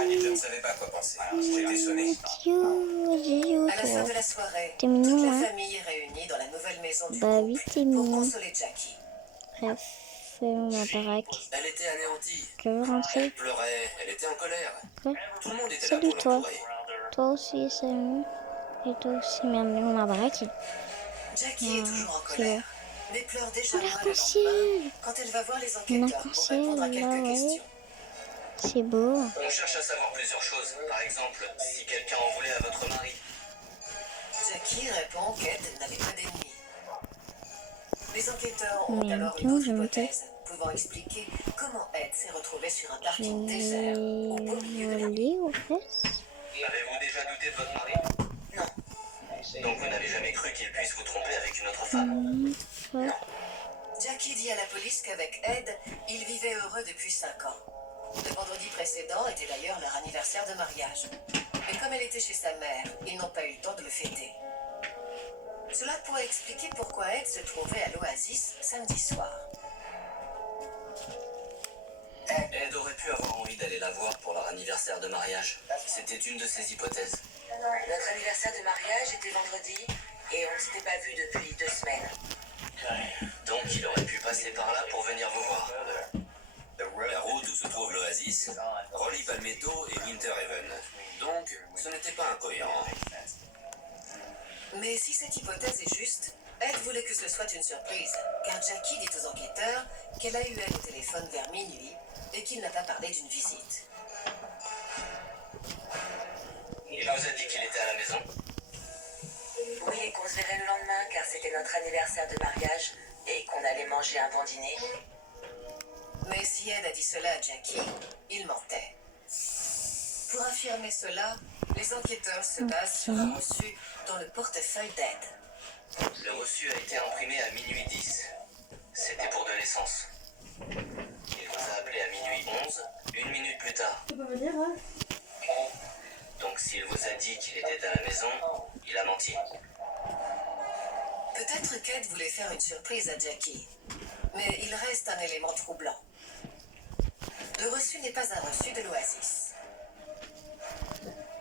Annie, je ne savais pas quoi penser. J'étais sonné. À la fin de la soirée, T'es toute mignon, la hein? famille est réunie dans la nouvelle maison du Bah oui, couple t'es pour mignon. consoler Jackie. Bref, ma baraque. Elle était anéantie. Je veux rentrer. Elle pleurait, elle était en colère. Ouais. Tout le monde était là Salut pour toi. l'entourer. Toi aussi, salut. Et toi aussi, ma baraque. Jackie est toujours en c'est colère, mais pleure déjà Oh, moins le l'arc-en-ciel. lendemain quand elle va voir les enquêteurs pour répondre à L'arc-en-ciel, quelques là, ouais. questions. C'est beau. On cherche à savoir plusieurs choses. Par exemple, si quelqu'un en voulait à votre mari. Jackie répond qu'Ed n'avait pas d'ennemis. Les enquêteurs ont Mais alors tiens, une autre j'ai monté. hypothèse, pouvant expliquer comment Ed s'est retrouvé sur un Je parking désert, au beau milieu de la nuit. l'ai aux fesses. Avez-vous déjà douté de votre mari? Non. Donc vous n'avez jamais cru qu'il puisse vous tromper avec une autre femme? Ouais. Jackie dit à la police qu'avec Ed, ils vivaient heureux depuis 5 ans. Le vendredi précédent était d'ailleurs leur anniversaire de mariage. Mais comme elle était chez sa mère, ils n'ont pas eu le temps de le fêter. Cela pourrait expliquer pourquoi Ed se trouvait à l'Oasis samedi soir. Ed aurait pu avoir envie d'aller la voir pour leur anniversaire de mariage. C'était une de ses hypothèses. Notre anniversaire de mariage était vendredi et on ne s'était pas vu depuis 2 semaines. Donc il aurait pu passer par là pour venir vous voir. La route où se trouve l'Oasis relie Palmetto et Winter Haven. Donc ce n'était pas incohérent. Mais si cette hypothèse est juste, Ed voulait que ce soit une surprise, car Jackie dit aux enquêteurs qu'elle a eu Ed au téléphone vers minuit et qu'il n'a pas parlé d'une visite. Il vous a dit qu'il était à la maison? Oui, et qu'on se verrait le lendemain, car c'était notre anniversaire de mariage et qu'on allait manger un bon dîner. Mais si Ed a dit cela à Jackie, il mentait. Pour affirmer cela, les enquêteurs se basent sur un reçu dans le portefeuille d'Ed. Le reçu a été imprimé à minuit 10. C'était pour de l'essence. Il vous a appelé à minuit 11, une minute plus tard. Tu peux venir, hein? Donc s'il vous a dit qu'il était à la maison, il a menti. Peut-être qu'Ed voulait faire une surprise à Jackie, mais il reste un élément troublant. Le reçu n'est pas un reçu de l'Oasis.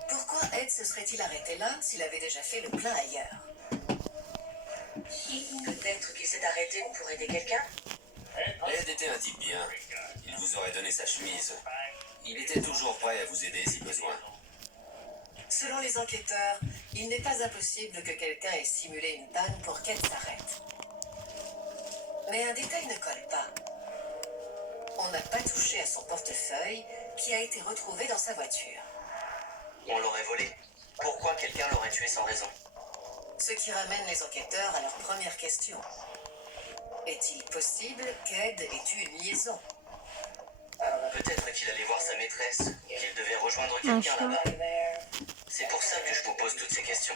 Pourquoi Ed se serait-il arrêté là s'il avait déjà fait le plein ailleurs? Peut-être qu'il s'est arrêté pour aider quelqu'un? Ed était un type bien. Il vous aurait donné sa chemise. Il était toujours prêt à vous aider si besoin. Selon les enquêteurs, il n'est pas impossible que quelqu'un ait simulé une panne pour qu'Ed s'arrête. Mais un détail ne colle pas. On n'a pas touché à son portefeuille qui a été retrouvé dans sa voiture. On l'aurait volé. Pourquoi quelqu'un l'aurait tué sans raison? Ce qui ramène les enquêteurs à leur première question. Est-il possible qu'Ed ait eu une liaison? Peut-être qu'il allait voir sa maîtresse, qu'il devait rejoindre Un quelqu'un chat. là-bas. C'est pour ça que je vous pose toutes ces questions.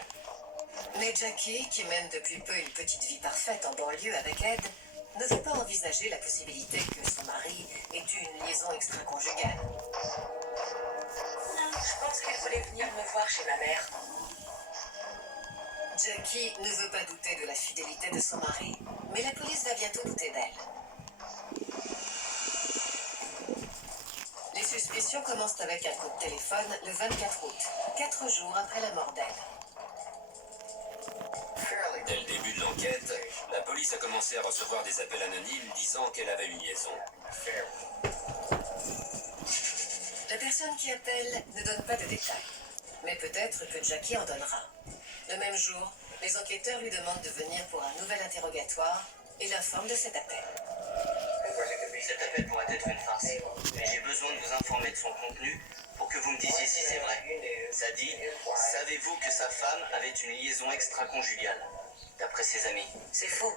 Mais Jackie, qui mène depuis peu une petite vie parfaite en banlieue avec Ed, ne veut pas envisager la possibilité que son mari ait eu une liaison extra-conjugale. Je pense qu'elle voulait venir me voir chez ma mère. Jackie ne veut pas douter de la fidélité de son mari, mais la police va bientôt douter d'elle. Les suspicions commencent avec un coup de téléphone le 24 août, 4 jours après la mort d'Ed. Dès le début de l'enquête, la police a commencé à recevoir des appels anonymes disant qu'elle avait une liaison. La personne qui appelle ne donne pas de détails, mais peut-être que Jackie en donnera. Le même jour, les enquêteurs lui demandent de venir pour un nouvel interrogatoire et l'informent de cet appel. Cet appel pourrait être une farce, mais j'ai besoin de vous informer de son contenu pour que vous me disiez si c'est vrai. Ça dit, savez-vous que sa femme avait une liaison extra-conjugale, d'après ses amis? C'est faux.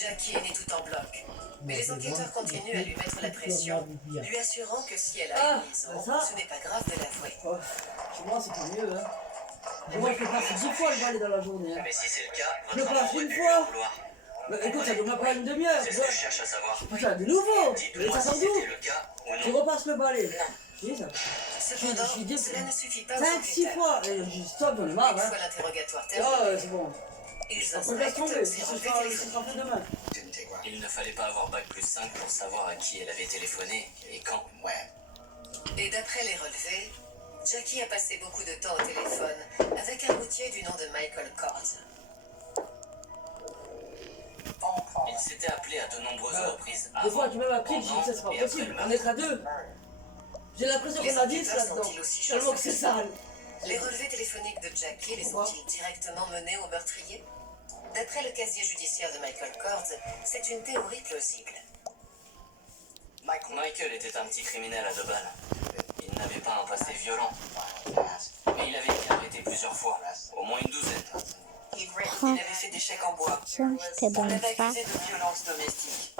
Jackie est née tout en bloc, mais les enquêteurs continuent à lui mettre la pression, lui assurant que si elle a une liaison, ce n'est pas grave de l'avouer. Oh, chez moi, c'est pas mieux, hein. Moi, je peux passer 10 fois le balai dans la journée, hein. Mais si c'est le cas, Je le votre passe amant aurait une dû fois. en vouloir. Mais écoute, ça dure pas une demi-heure. C'est ce que je cherche à savoir. Putain, de nouveau. Mais Dites-moi ça si s'en d'où? c'était le cas ou Tu non. repasses le balai. Oui, ça. Cependant, Je suis dit- cela ne suffit pas aux 5-6 enquêteurs. fois. Et je stop, j'en ai marre, Une hein. fois l'interrogatoire Ah, terminé, c'est bon. ils On laisse tomber. inspectent Ce ses sera relevés ce téléphoniques. sera fait demain. Il ne fallait pas avoir bac plus 5 pour savoir à qui elle avait téléphoné et quand. Ouais. Et d'après les relevés, Jackie a passé beaucoup de temps au téléphone avec un routier du nom de Michael Kors. Il s'était appelé à de nombreuses reprises Des fois, avant, tu m'as appelé, je dis que ça c'est pas et après possible. le On meurtre. est qu'à deux. J'ai l'impression qu'on a 10 là-dedans. Tellement que c'est sale. Les relevés téléphoniques de Jackie les ont-ils directement menés au meurtrier? D'après le casier judiciaire de Michael Kors, c'est une théorie plausible. Michael était un petit criminel à 2 balles. Il n'avait pas un passé violent. Mais il avait été arrêté plusieurs fois, au moins une douzaine. Il avait fait des chèques en bois. Tiens, je te On donne l'avait ça. accusé de violence domestique.